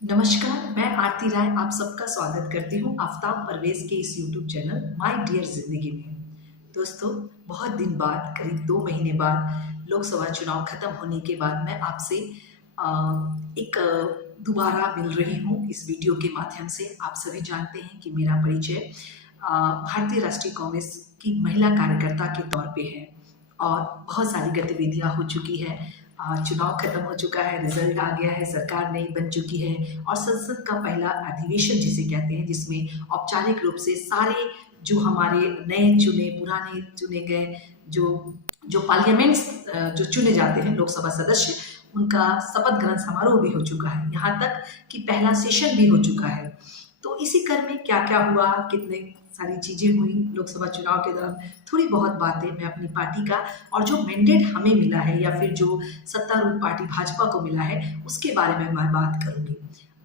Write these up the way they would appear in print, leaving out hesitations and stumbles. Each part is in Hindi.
नमस्कार, मैं आरती राय आप सबका स्वागत करती हूँ आफ़ताब परवेज़ के इस यूट्यूब चैनल माय डियर ज़िंदगी में। दोस्तों, बहुत दिन बाद करीब 2 महीने बाद लोकसभा चुनाव खत्म होने के बाद मैं आपसे एक दोबारा मिल रही हूँ इस वीडियो के माध्यम से। आप सभी जानते हैं कि मेरा परिचय भारतीय राष्ट्रीय कांग्रेस की महिला कार्यकर्ता के तौर पे है और बहुत सारी गतिविधियाँ हो चुकी हैं। चुनाव खत्म हो चुका है, रिजल्ट आ गया है, सरकार नई बन चुकी है और संसद का पहला अधिवेशन जिसे कहते हैं, जिसमें औपचारिक रूप से सारे जो हमारे नए चुने, पुराने चुने गए जो जो पार्लियामेंट्स जो चुने जाते हैं लोकसभा सदस्य, उनका शपथ ग्रहण समारोह भी हो चुका है। यहाँ तक कि पहला सेशन भी हो चुका है। तो इसी क्रम में क्या-क्या हुआ, कितने सारी चीज़ें हुई लोकसभा चुनाव के दौरान, थोड़ी बहुत बातें मैं अपनी पार्टी का और जो मैंडेट हमें मिला है या फिर जो सत्तारूढ़ पार्टी भाजपा को मिला है, उसके बारे में मैं बात करूँगी।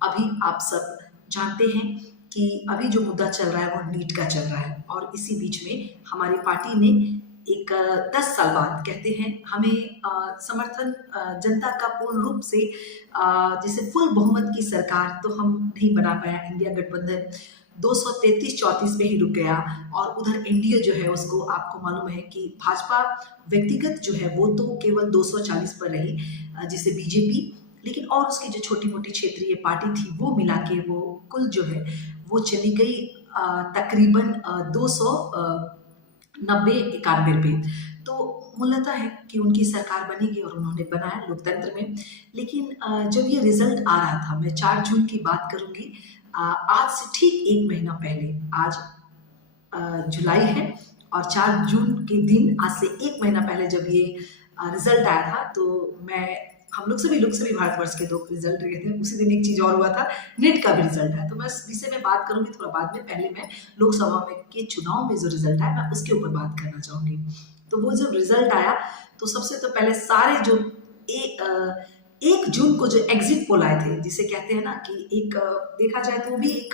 अभी आप सब जानते हैं कि अभी जो मुद्दा चल रहा है वो नीट का चल रहा है और इसी बीच में हमारी पार्टी ने एक 10 साल बाद कहते हैं हमें समर्थन जनता का पूर्ण रूप से जैसे फुल बहुमत की सरकार तो हम नहीं बना पाया। इंडिया गठबंधन 233-34 पे ही रुक गया और उधर एनडीए जो है उसको आपको मालूम है कि भाजपा व्यक्तिगत जो है वो तो केवल 240 पर रही, जिसे बीजेपी, लेकिन और उसकी जो छोटी-मोटी क्षेत्रीय पार्टी थी वो मिला के वो कुल जो है वो चली गई तकरीबन 290-91 पे। तो मूलतः है कि उनकी सरकार बनेगी और उन्होंने बनाया लोकतंत्र में। लेकिन जब ये रिज़ल्ट आ रहा था, मैं 4 जून की बात करूँगी, आज से ठीक 1 महीना पहले, आज जुलाई है और 4 जून के दिन आज से 1 महीना पहले जब ये रिज़ल्ट आया था, तो हम लोग सभी भारतवर्ष के 2 रिज़ल्ट गए थे। उसी दिन एक चीज़ और हुआ था, नीट का भी रिज़ल्ट आया। तो मैं इस विषय में बात करूँगी थोड़ा बाद में, पहले मैं लोकसभा में के चुनाव में जो रिज़ल्ट आया, मैं उसके ऊपर बात करना चाहूँगी। तो वो जब रिज़ल्ट आया, तो सबसे तो पहले सारे जो 1 जून को जो एग्ज़िट पोल आए थे, जिसे कहते हैं ना कि एक देखा जाए तो वो भी एक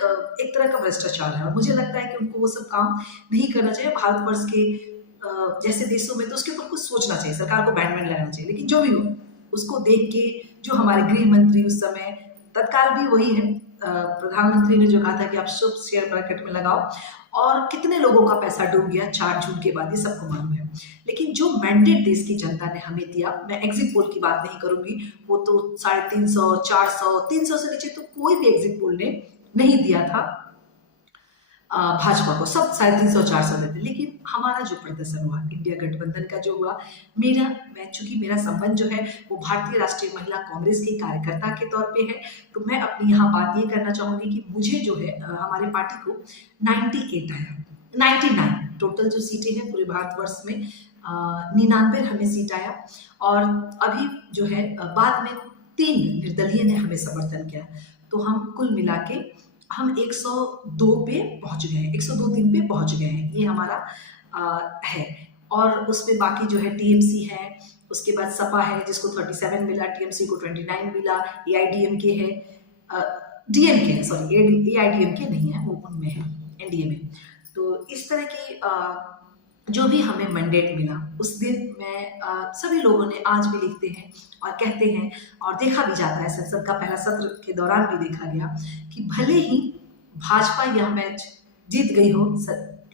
तरह का भ्रष्टाचार है और मुझे लगता है कि उनको वो सब काम नहीं करना चाहिए। भारतवर्ष के जैसे देशों में तो उसके ऊपर कुछ सोचना चाहिए, सरकार को बैन लगाना चाहिए। लेकिन जो भी हो, उसको देख के जो हमारे गृह मंत्री उस समय तत्काल भी वही है, प्रधानमंत्री ने जो कहा था कि आप सब शेयर मार्केट में लगाओ और कितने लोगों का पैसा डूब गया 4 जून के बाद, ये सबको मालूम है। लेकिन जो मैंडेट देश की जनता ने हमें दिया, मैं एग्जिट पोल की बात नहीं करूंगी, वो तो 350, 400, 300 से नीचे तो कोई भी एग्जिट पोल ने नहीं दिया था भाजपा को, सब 350-400 में थे। लेकिन हमारा जो प्रदर्शन हुआ, इंडिया गठबंधन का जो हुआ, चूंकि मेरा संबंध जो है वो भारतीय राष्ट्रीय महिला कांग्रेस के कार्यकर्ता के तौर पे है, तो मैं अपनी यहाँ बात ये करना चाहूंगी कि मुझे जो है हमारे पार्टी को 98 आया, 99 टोटल जो सीटें हैं पूरे भारतवर्ष में, 99 हमें सीट आया। और अभी जो है बाद में 3 निर्दलीय ने हमें समर्थन किया, तो हम कुल मिला के हम 102 पे पहुंच गए हैं, 102-3 पे पहुंच गए हैं, ये हमारा है। और उसमें बाकी जो है टीएमसी है, उसके बाद सपा है जिसको 37 मिला, टीएमसी को 29 मिला, एआईडीएमके है, डीएमके है, सॉरी एआईडीएमके नहीं है, वो उनमें है, एनडीए में। तो इस तरह की जो भी हमें मैंडेट मिला उस दिन मैं सभी लोगों ने आज भी लिखते हैं और कहते हैं और देखा भी जाता है, संसद का पहला सत्र के दौरान भी देखा गया कि भले ही भाजपा यह मैच जीत गई हो,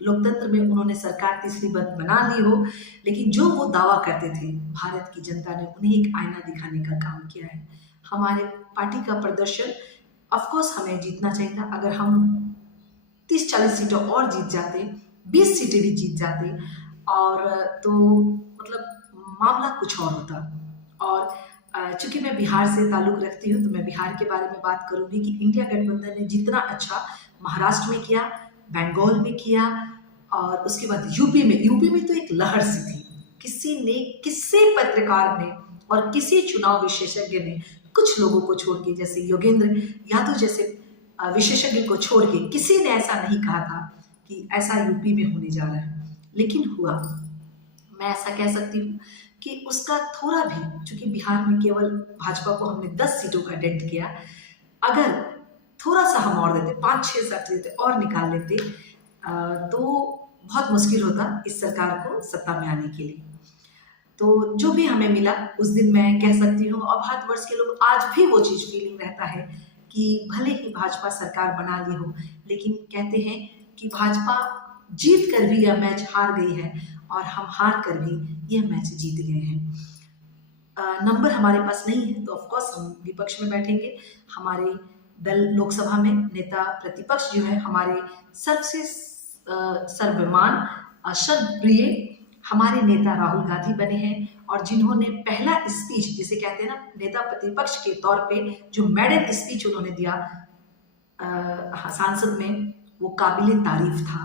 लोकतंत्र में उन्होंने सरकार तीसरी बार बना ली हो, लेकिन जो वो दावा करते थे, भारत की जनता ने उन्हें एक आईना दिखाने का काम किया है। हमारे पार्टी का प्रदर्शन, ऑफकोर्स हमें जीतना चाहिए था। अगर हम 30-40 सीटें और जीत जाते, 20 सीटें भी जीत जाते, और तो मतलब मामला कुछ और होता। और चूंकि मैं बिहार से ताल्लुक़ रखती हूँ, तो मैं बिहार के बारे में बात करूँगी कि इंडिया गठबंधन ने जितना अच्छा महाराष्ट्र में किया, बंगाल में किया और उसके बाद यूपी में तो एक लहर सी थी। किसी पत्रकार ने और किसी चुनाव विशेषज्ञ ने कुछ लोगों को छोड़ के, जैसे योगेंद्र यादव जैसे विशेषज्ञ को छोड़ के किसी ने ऐसा नहीं कहा था कि ऐसा यूपी में होने जा रहा है, लेकिन हुआ। मैं ऐसा कह सकती हूँ कि उसका थोड़ा भी, चूंकि बिहार में केवल भाजपा को हमने 10 सीटों का डेंट किया, अगर थोड़ा सा हम और देते, 5-6 सीट देते और निकाल लेते, तो बहुत मुश्किल होता इस सरकार को सत्ता में आने के लिए। तो जो भी हमें मिला उस दिन, मैं कह सकती हूँ, और भारतवर्ष के लोग आज भी वो चीज़ फीलिंग रहता है कि भले ही भाजपा सरकार बना ली हो, लेकिन कहते हैं कि भाजपा जीत कर भी यह मैच हार गई है और हम हार कर भी यह मैच जीत गए हैं। नंबर हमारे पास नहीं है तो ऑफ कोर्स हम विपक्ष में बैठेंगे। हमारे दल लोकसभा में नेता प्रतिपक्ष जो है हमारे सबसे सर्वमान सर्वप्रिय हमारे नेता राहुल गांधी बने हैं, और जिन्होंने पहला स्पीच, जिसे कहते हैं ना नेता प्रतिपक्ष के तौर पे जो मेडल स्पीच उन्होंने दिया सांसद में, वो काबिले तारीफ था।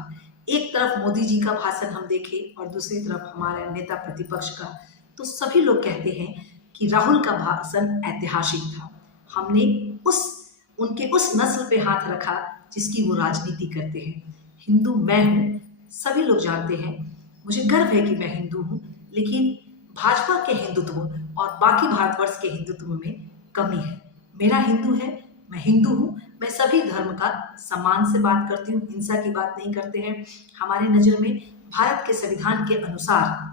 एक तरफ मोदी जी का भाषण हम देखें और दूसरी तरफ हमारे नेता प्रतिपक्ष का, तो सभी लोग कहते हैं कि राहुल का भाषण ऐतिहासिक था। हमने उनके उस नस्ल पे हाथ रखा जिसकी वो राजनीति करते हैं। हिंदू मैं हूँ, सभी लोग जानते हैं, मुझे गर्व है कि मैं हिंदू हूँ, लेकिन भाजपा के हिंदुत्व और बाकी भारतवर्ष के हिंदुत्व में कमी है। मेरा हिंदू है, मैं हिंदू हूँ, मैं सभी धर्म का सम्मान से बात करती हूँ, हिंसा की बात नहीं करते हैं। हमारे नज़र में भारत के संविधान के अनुसार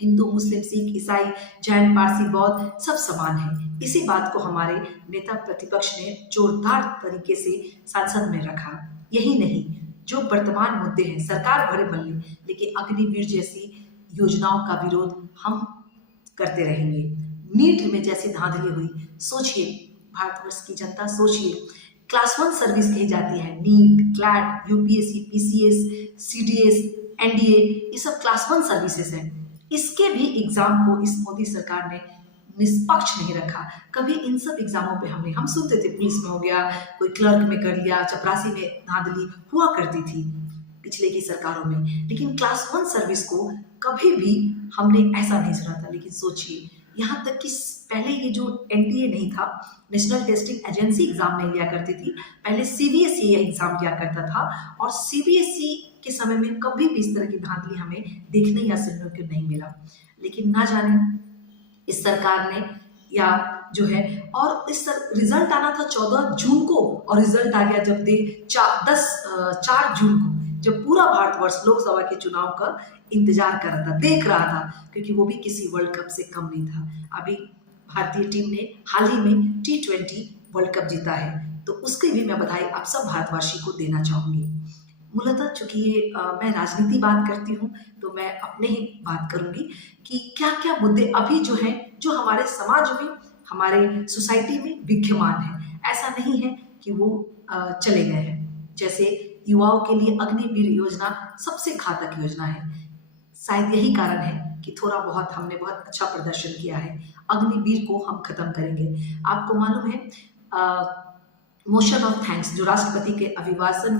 हिंदू, मुस्लिम, सिख, ईसाई, जैन, पारसी, बौद्ध सब समान है। इसी बात को हमारे नेता प्रतिपक्ष ने जोरदार तरीके से संसद में रखा। यही नहीं, जो वर्तमान मुद्दे हैं, सरकार भले बन ले, लेकिन अग्निवीर जैसी योजनाओं का विरोध हम करते रहेंगे। नीट में जैसी धांधली हुई, सोचिए भारतवर्ष की जनता, सोचिए क्लास 1 सर्विस कही जाती है, NEET, CLAT, UPSC, PCS, CDS, NDA, ये सब क्लास 1 सर्विसेज हैं। इसके भी एग्जाम को इस मोदी सरकार ने निष्पक्ष नहीं रखा। कभी इन सब एग्जामों पे हम सुनते थे पुलिस में हो गया, कोई क्लर्क में कर लिया, चपरासी में धांधली हुआ करती थी पिछले की सरकारों में, लेकिन क्लास 1 सर्विस को कभी भी हमने ऐसा नहीं सुना था। लेकिन सोचिए, यहाँ तक कि पहले ये जो एनटीए नहीं था, नेशनल टेस्टिंग एजेंसी एग्जाम नहीं लिया करती थी, पहले सीबीएसई ये एग्जाम लिया करता था, और सीबीएसई के समय में कभी भी इस तरह की धांधली हमें देखने या सुनने को नहीं मिला। लेकिन ना जाने इस सरकार ने या जो है, और इस रिजल्ट आना था 14 जून को, और रिजल्ट आ गया जब 4 जून को, जब पूरा भारतवर्ष लोकसभा के चुनाव का इंतजार कर रहा था, देख रहा था, क्योंकि वो भी किसी वर्ल्ड कप से कम नहीं था। अभी भारतीय टीम ने हाल ही में T20 वर्ल्ड कप जीता है, तो उसकी भी मैं बधाई आप सब भारतवासी को देना चाहूँगी। मूलतः चूंकि ये मैं राजनीति बात करती हूँ, तो मैं अपने ही बात करूँगी कि क्या क्या मुद्दे अभी जो हैं, जो हमारे समाज में, हमारे सोसाइटी में विद्यमान है। ऐसा नहीं है कि वो चले गए हैं। जैसे युवाओं के लिए अग्निवीर योजना सबसे घातक योजना है। शायद यही कारण है कि थोड़ा बहुत हमने बहुत अच्छा प्रदर्शन किया है। अग्निवीर को हम खत्म करेंगे। आपको मालूम है, मोशन ऑफ थैंक्स, जो राष्ट्रपति के अभिभाषण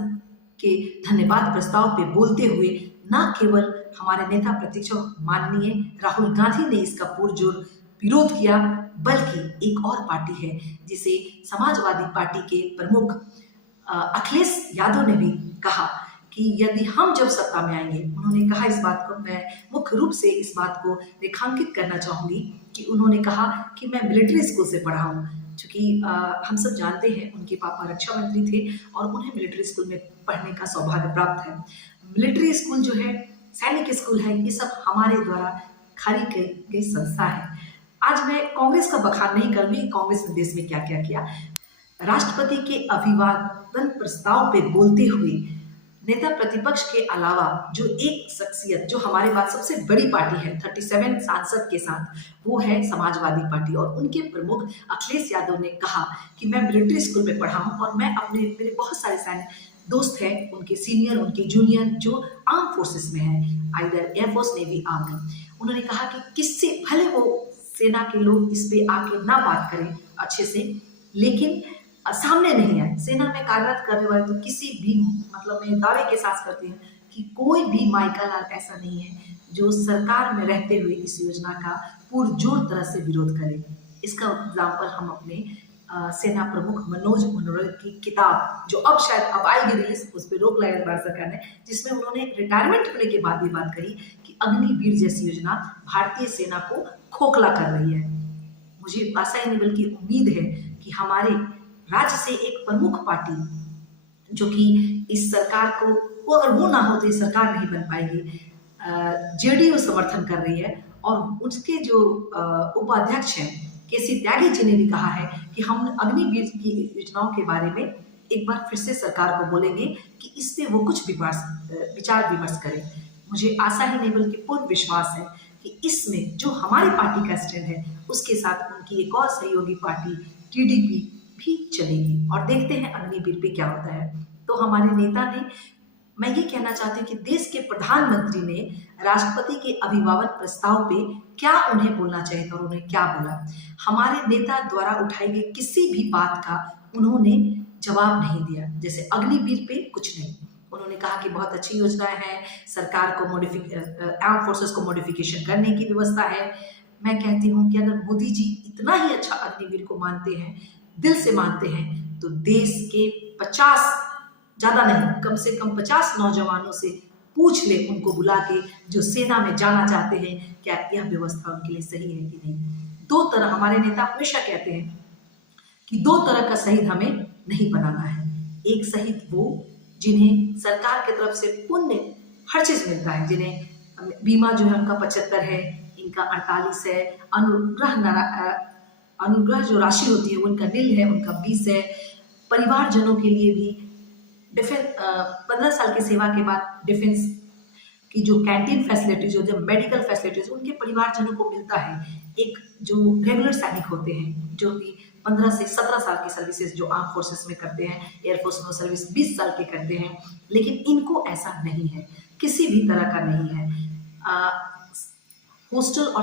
के धन्यवाद प्रस्ताव पे बोलते हुए न केवल हमारे नेता प्रतिपक्ष माननीय राहुल गांधी ने इसका पुरजोर विरोध किया, बल्कि एक और पार्टी है जिसे समाजवादी पार्टी के प्रमुख अखिलेश यादव ने भी कहा कि यदि हम जब सत्ता में आएंगे, उन्होंने कहा इस बात को, मैं मुख्य रूप से इस बात को रेखांकित करना चाहूँगी कि उन्होंने कहा कि मैं मिलिट्री स्कूल से पढ़ा हूँ। चूँकि हम सब जानते हैं उनके पापा रक्षा मंत्री थे और उन्हें मिलिट्री स्कूल में पढ़ने का सौभाग्य प्राप्त है। मिलिट्री स्कूल जो है, सैनिक स्कूल है, ये सब हमारे द्वारा खाली की गई संस्था है। आज मैं कांग्रेस का बखान नहीं करूँगी, कांग्रेस ने देश में क्या क्या किया। राष्ट्रपति के अभिवादन प्रस्ताव पे बोलते हुए नेता प्रतिपक्ष के अलावा जो एक शख्सियत, जो हमारे पास सबसे बड़ी पार्टी है 37 सांसद के साथ, वो है समाजवादी पार्टी, और उनके प्रमुख अखिलेश यादव ने कहा कि मैं मिलिट्री स्कूल में पढ़ा हूँ और मैं मेरे बहुत सारे सैनिक दोस्त हैं, उनके सीनियर, उनके जूनियर, जो आर्म फोर्सेस में हैं, आइदर एयरफोर्स, नेवी, आर्मी। उन्होंने कहा कि किससे भले वो सेना के लोग इस पे आके ना बात करें अच्छे से, लेकिन सामने नहीं आए। सेना में कार्यरत करने वाले तो किसी भी मतलब मैं दावे के साथ करती हूँ कि कोई भी माइकल लाल ऐसा नहीं है जो सरकार में रहते हुए इस योजना का पुरजोर तरह से विरोध करे। इसका एग्जाम्पल हम अपने सेना प्रमुख मनोज मनोहर की किताब, जो अब शायद अब आएगी रिलीज, उस पर रोक लगाई भारत सरकार ने, जिसमें उन्होंने रिटायरमेंट होने के बाद ये बात कही कि अग्निवीर जैसी योजना भारतीय सेना को खोखला कर रही है। मुझे आशा ही नहीं बल्कि उम्मीद है कि हमारे राज्य से एक प्रमुख पार्टी जो कि इस सरकार को, वो अगर वो ना हो तो ये सरकार नहीं बन पाएगी, जेडीयू समर्थन कर रही है, और उसके जो उपाध्यक्ष हैं केसी त्यागी जी ने भी कहा है कि हम अग्निवीर की योजनाओं के बारे में एक बार फिर से सरकार को बोलेंगे कि इस पे वो कुछ विचार विमर्श करें। मुझे आशा ही नहीं बल्कि पूर्ण विश्वास है कि इसमें जो हमारी पार्टी का स्टैंड है उसके साथ उनकी एक और सहयोगी पार्टी टीडीपी भी चलेगी, और देखते हैं अग्निवीर पे क्या होता है। तो हमारे नेता ने, मैं ये कहना चाहती हूँ कि देश के प्रधानमंत्री ने राष्ट्रपति के अभिभाषण प्रस्ताव पे क्या उन्हें बोलना चाहिए था और उन्हें क्या बोला। हमारे नेता द्वारा उठाई गई किसी भी बात का उन्होंने जवाब नहीं दिया। जैसे अग्निवीर पे कुछ नहीं, उन्होंने कहा कि बहुत अच्छी योजनाएं हैं, सरकार को आर्म फोर्सेस को मॉडिफिकेशन करने की व्यवस्था है। मैं कहती हूँ कि अगर मोदी जी इतना ही अच्छा अग्निवीर को मानते हैं, दिल से मानते हैं, तो देश के 50, ज़्यादा नहीं, कम से कम 50 नौजवानों से पूछ ले, उनको बुला के, जो सेना में जाना चाहते हैं, क्या यह व्यवस्था उनके लिए सही है कि नहीं। दो तरह, हमारे नेता हमेशा कहते हैं कि दो तरह का शहीद हमें नहीं बनाना है। एक शहीद वो जिन्हें सरकार की तरफ से पुण्य हर चीज मिलता है, जिन्हें बीमा जो है उनका 75 है, इनका 48 है, अनुग्रह जो राशि होती है उनका नील है, उनका 20 है। परिवारजनों के लिए भी डिफेंस 15 साल की सेवा के बाद डिफेंस की जो कैंटीन फैसिलिटीज, जो मेडिकल फैसिलिटीज उनके परिवारजनों को मिलता है। एक जो रेगुलर सैनिक होते हैं जो कि 15 से 17 साल की सर्विसेज जो आर्म फोर्सेस में करते हैं, एयरफोर्स में सर्विस 20 साल के करते हैं, लेकिन इनको ऐसा नहीं है, किसी भी तरह का नहीं है। हॉस्टल और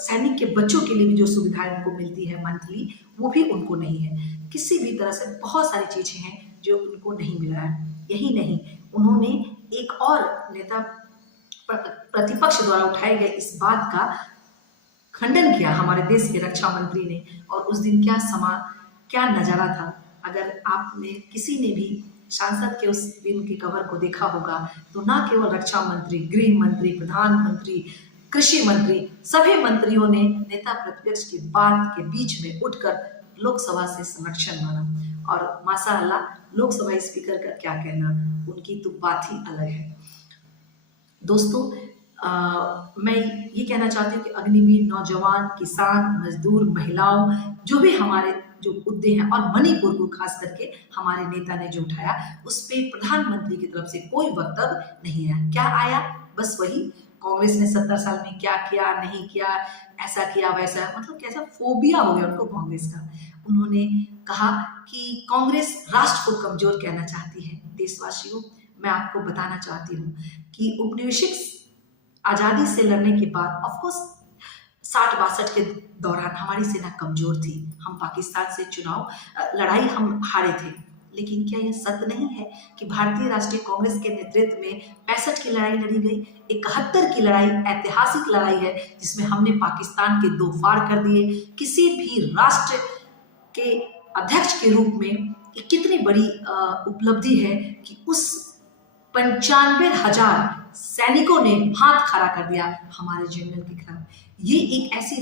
सैनिक के बच्चों के लिए भी जो सुविधाएं उनको मिलती है मंथली, वो भी उनको नहीं है। किसी भी तरह से बहुत सारी चीजें हैं जो उनको नहीं मिला है। यही नहीं, उन्होंने एक और नेता प्रतिपक्ष द्वारा उठाए गए इस बात का खंडन किया हमारे देश के रक्षा मंत्री ने, और उस दिन क्या नजारा था। अगर आपने किसी ने भी सांसद के उस दिन के कवर को देखा होगा तो ना केवल रक्षा मंत्री, गृह मंत्री, प्रधानमंत्री, कृषि मंत्री, सभी मंत्रियों ने नेता प्रतिपक्ष की बात के बीच में उठकर लोकसभा से संरक्षण मांगा। और माशाअल्लाह, लोकसभा स्पीकर का क्या कहना, उनकी तो बात ही अलग है। दोस्तों, मैं ये कहना चाहती हूँ कि अग्निवीर नौजवान, किसान, मजदूर, महिलाओं, जो भी हमारे जो मुद्दे हैं, और मणिपुर को खास करके हमारे नेता ने जो उठाया, उस पर प्रधानमंत्री की तरफ से कोई वक्तव्य नहीं आया। क्या आया? बस वही, कांग्रेस ने 70 साल में क्या किया, नहीं किया, ऐसा किया, वैसा, मतलब कैसा फोबिया हो गया उनको कांग्रेस का। उन्होंने कहा कि कांग्रेस राष्ट्र को कमजोर कहना चाहती है। देशवासियों, मैं आपको बताना चाहती हूँ कि औपनिवेशिक आजादी से लड़ने के बाद ऑफकोर्स 60-62 के दौरान हमारी सेना कमजोर थी। हम पाकिस्तान से लड़ाई हम हारे थे, लेकिन क्या यह सत्य नहीं है कि भारतीय राष्ट्रीय कांग्रेस के नेतृत्व में 65 की लड़ाई लड़ी गई, 71 की लड़ाई ऐतिहासिक लड़ाई है जिसमें हमने पाकिस्तान के 2 फाड़ कर दिए। किसी भी राष्ट्र के अध्यक्ष के रूप में ये कितनी बड़ी उपलब्धि है कि उस 95,000 सैनिकों ने हाथ खड़ा कर दिया हमारे जनरल के खिलाफ। ये एक ऐसी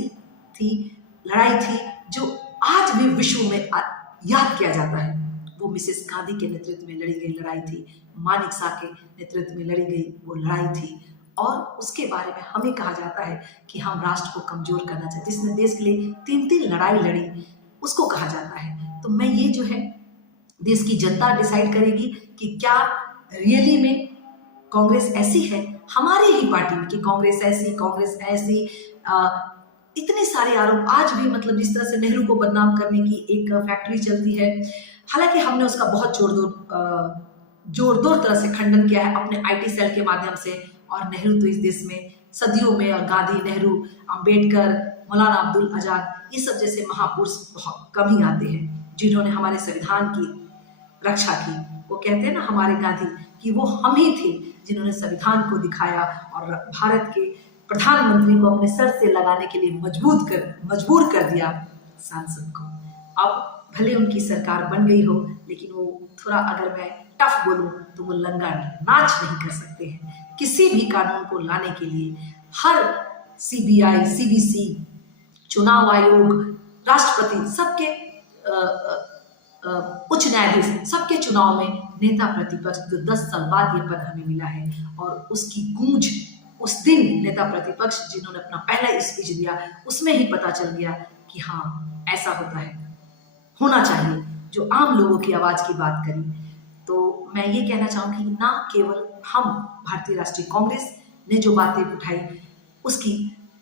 लड़ाई थी जो आज भी विश्व में याद किया जाता है। वो मिसेस गांधी के नेतृत्व में लड़ी गई लड़ाई थी, मानिक शाह के नेतृत्व में लड़ी गई वो लड़ाई थी, और उसके बारे में हमें कहा जाता है कि हम राष्ट्र को कमजोर करना चाहिए। जिसने देश के लिए 3-3 लड़ाई लड़ी उसको कहा जाता है। तो मैं ये जो है, देश की जनता डिसाइड करेगी कि क्या रियली में कांग्रेस ऐसी है, हमारी ही पार्टी में, कि कांग्रेस ऐसी इतने सारे आरोप आज भी, मतलब जिस तरह से नेहरू को बदनाम करने की एक फैक्ट्री चलती है। हालांकि हमने उसका बहुत जोरदार तरह से खंडन किया है अपने आईटी सेल के माध्यम से। और नेहरू तो इस देश में सदियों में, और गांधी, नेहरू, अंबेडकर, मौलाना अब्दुल आजाद, ये सब जैसे महापुरुष बहुत कम ही आते हैं जिन्होंने हमारे संविधान की रक्षा की। वो कहते हैं ना हमारे गांधी कि वो हम ही थे जिन्होंने संविधान को दिखाया और भारत के प्रधानमंत्री को अपने सर से लगाने के लिए मजबूर कर दिया सांसद को। अब भले उनकी सरकार बन गई हो, लेकिन वो थोड़ा, अगर मैं टफ बोलूं तो वो लंगा नाच नहीं कर सकते हैं। किसी भी कानून को लाने के लिए हर सीबीआई, सीबीसी, चुनाव आयोग, राष्ट्रपति, सबके उच्च न्यायाधीश, सबके चुनाव में नेता प्रतिपक्ष, जो 10 साल बाद ये पद हमें मिला है, और उसकी गूंज उस दिन नेता प्रतिपक्ष जिन्होंने अपना पहला स्पीच दिया उसमें ही पता चल गया कि हाँ ऐसा होता है, होना चाहिए, जो आम लोगों की आवाज़ की बात करी। तो मैं ये कहना चाहूँगी कि ना केवल हम भारतीय राष्ट्रीय कांग्रेस ने जो बातें उठाई उसकी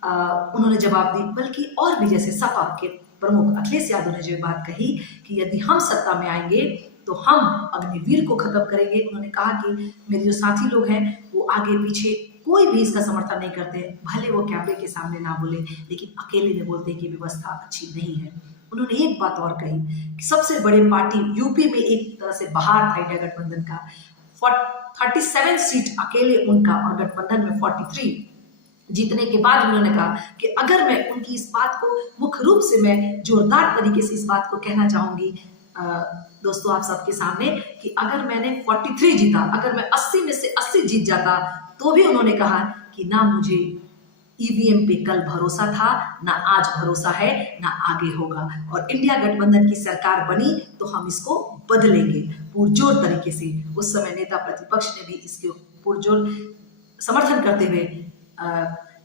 उन्होंने जवाब दी, बल्कि और भी जैसे सपा के प्रमुख अखिलेश यादव ने जो बात कही कि यदि हम सत्ता में आएंगे तो हम अग्निवीर को खत्म करेंगे। उन्होंने कहा कि मेरे जो साथी लोग हैं वो आगे पीछे कोई भी इसका समर्थन नहीं करते, भले वो कैमरे के सामने ना बोले लेकिन अकेले में बोलते हैं कि व्यवस्था अच्छी नहीं है। उन्होंने एक बात और कही कि सबसे बड़े पार्टी यूपी में एक तरह से बाहर था इंडिया गठबंधन का, 37 सीट अकेले उनका और गठबंधन में 43 जीतने के बाद उन्होंने कहा कि अगर मैं उनकी इस बात को मुख्य रूप से मैं जोरदार तरीके से इस बात को कहना चाहूंगी दोस्तों आप सबके सामने कि अगर मैंने 43 जीता, अगर मैं 80 में से 80 जीत जाता, तो भी उन्होंने कहा कि ना मुझे ईवीएम पे कल भरोसा था, ना आज भरोसा है, ना आगे होगा, और इंडिया गठबंधन की सरकार बनी तो हम इसको बदलेंगे पुरजोर तरीके से। उस समय नेता प्रतिपक्ष ने भी इसके पुरजोर समर्थन करते हुए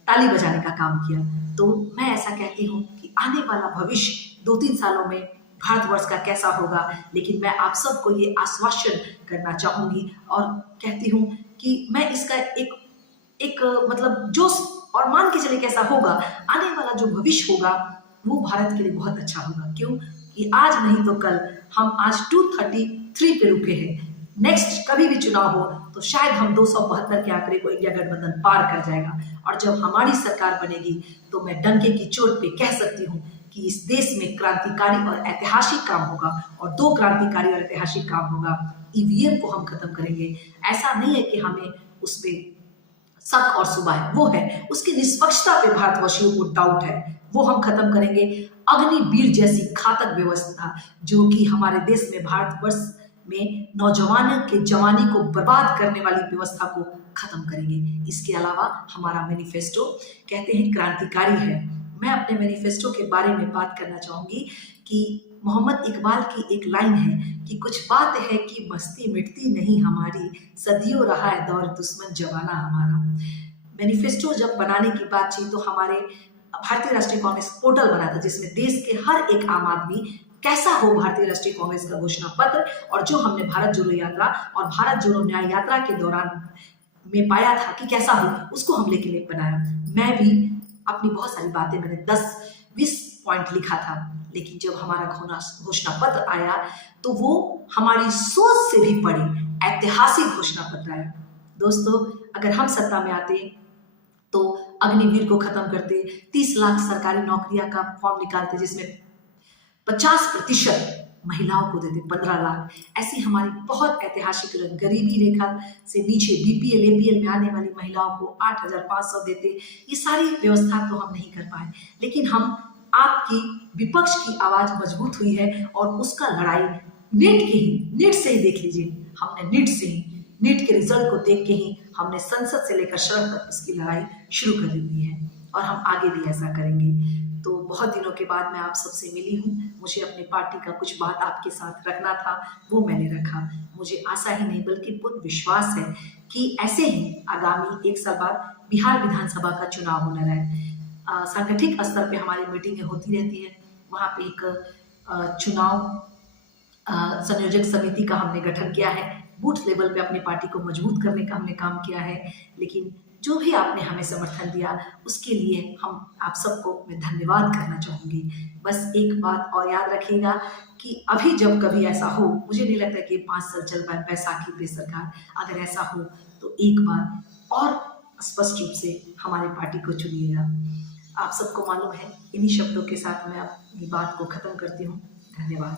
ताली बजाने का काम किया। तो मैं ऐसा कहती हूँ कि आने वाला भविष्य 2-3 सालों में भारतवर्ष का कैसा होगा, लेकिन मैं आप सबको ये आश्वासन करना चाहूँगी और कहती हूँ कि मैं इसका एक मतलब जोश और मान के चले कैसा होगा, आने वाला जो भविष्य होगा वो भारत के लिए बहुत अच्छा होगा। क्यों कि आज नहीं तो कल हम आज 233 पे रुके हैं, नेक्स्ट कभी भी चुनाव हो तो शायद हम 272 के आंकड़े को इंडिया गठबंधन पार कर जाएगा, और जब हमारी सरकार बनेगी तो मैं डंके की चोट पे कह सकती हूँ कि इस देश में क्रांतिकारी और ऐतिहासिक काम होगा, और 2 क्रांतिकारी और ऐतिहासिक काम होगा। ईवीएम को हम खत्म करेंगे, ऐसा नहीं है कि हमें उसमें शक और शुबा है, वो है उसकी निष्पक्षता पे भारतवासियों को डाउट है, वो हम खत्म करेंगे। अग्निवीर जैसी घातक व्यवस्था जो कि हमारे देश में भारतवर्ष में नौजवानों के जवानी को बर्बाद करने वाली व्यवस्था को खत्म करेंगे। इसके अलावा हमारा मैनिफेस्टो कहते हैं क्रांतिकारी है। मैं अपने मैनिफेस्टो के बारे में बात करना चाहूंगी कि मोहम्मद इकबाल की एक लाइन है कि कुछ बात है कि मस्ती मिटती नहीं हमारी, सदियों रहा है दौर दुश्मन जमाना हमारा। मैनिफेस्टो जब बनाने की बात थी तो हमारे भारतीय राष्ट्रीय कांग्रेस पोर्टल बना था जिसमें देश के हर एक आम आदमी कैसा हो भारतीय राष्ट्रीय कांग्रेस का घोषणा पत्र और जो हमने भारत जोड़ो यात्रा और भारत जोड़ो न्याय यात्रा के दौरान में पाया था कि कैसा हो, उसको हम लेके बनाया। मैं भी अपनी बहुत सारी बातें मैंने 10-20 पॉइंट लिखा था, लेकिन जब हमारा घोषणा पत्र आया तो वो हमारी सोच से भी बड़ी ऐतिहासिक घोषणा पत्र आया। दोस्तों अगर हम सत्ता में आते तो अग्निवीर को खत्म करते, 30 लाख सरकारी नौकरियां का फॉर्म निकालते जिसमें 50% महिलाओं को देते, 15 लाख। ऐसी हमारी बहुत ऐतिहासिक गरीबी रेखा से नीचे बीपीएल एपीएल में आने वाली महिलाओं को 8,500 देते। ये सारी व्यवस्था तो हम नहीं कर पाए, लेकिन हम आपकी विपक्ष की आवाज मजबूत हुई है और उसका लड़ाई नीट से ही देख लीजिए, हमने नीट के रिजल्ट को देख के ही हमने संसद से लेकर सड़क तक उसकी लड़ाई शुरू कर दी है और हम आगे भी ऐसा करेंगे। तो बहुत दिनों के बाद मैं आप सबसे मिली हूँ, मुझे अपनी पार्टी का कुछ बात आपके साथ रखना था, वो मैंने रखा। मुझे आशा ही नहीं बल्कि पूर्ण विश्वास है कि ऐसे ही आगामी 1 साल बाद बिहार विधानसभा का चुनाव होना है। सांगठनिक स्तर पे हमारी मीटिंगें होती रहती है, वहाँ पे एक चुनाव संयोजक समिति का हमने गठन किया है, बूथ लेवल पे अपनी पार्टी को मजबूत करने का हमने काम किया है। लेकिन जो भी आपने हमें समर्थन दिया उसके लिए हम आप सबको मैं धन्यवाद करना चाहूँगी। बस एक बात और याद रखिएगा कि अभी जब कभी ऐसा हो, मुझे नहीं लगता कि 5 साल चल पाए बैसाखी पे सरकार, अगर ऐसा हो तो एक बार और स्पष्ट रूप से हमारी पार्टी को चुनिएगा। आप सबको मालूम है, इन्हीं शब्दों के साथ मैं अपनी बात को खत्म करती हूँ। धन्यवाद।